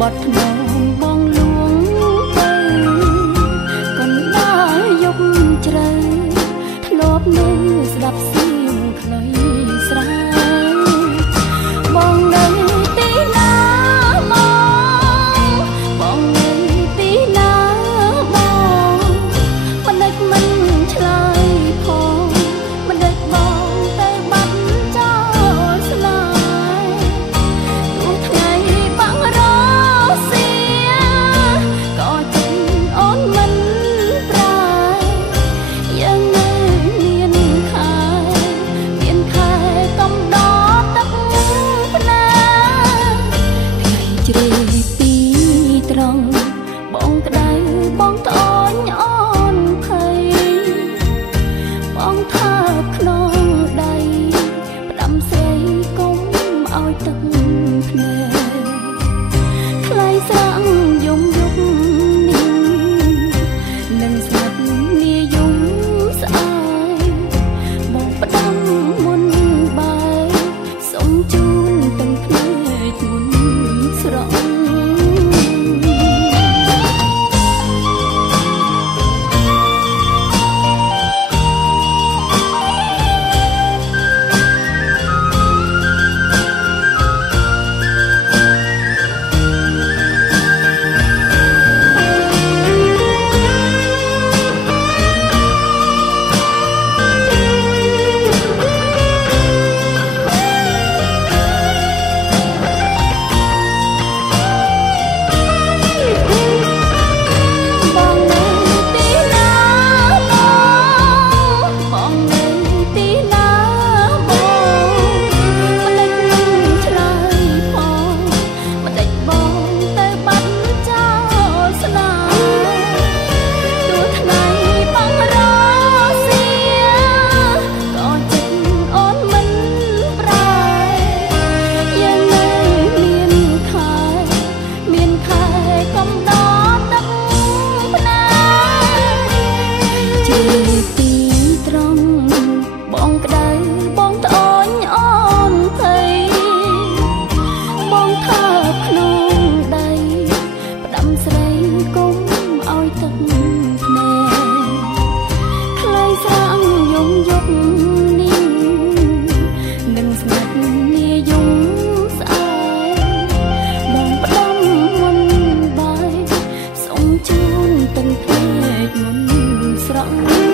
បត់ថ្នមបងលួងទៅកណ្ដាលយប់ជ្រៅធ្លាប់នៅស្ដាប់សៀងខ្លីស្រាលបងនៅទីណាបងនៅទីណាបងមិនដេចមិនឆ្លើយផងមិនដេចបងទៅបាត់ចោលស្លាយទោះថ្ងៃបងរបងក្តៅបងត្អូញអូនភ័យបងថាក្នុងដៃផ្ដាំស្រីគុំឲ្យទឹកភ្នែកថ្លៃស្រាំងយំយុកនេះនឹងស្លាប់នាយំស្អើយបងផ្ដាំមុនបាយសុំជូនទាំងភ្នែកមុនស្រង់បងក្តៅបងត្អូញអូនភ័យបងថាក្នុងដៃផ្ដាំស្រីគុំឲ្យទឹកភ្នែកថ្លៃស្រាំងយំយុកនេះនឹងស្ងាត់នាយំស្អើយបងផ្ដាំមុនបាយសុំជូនទាំងភ្នែកមុនស្រង់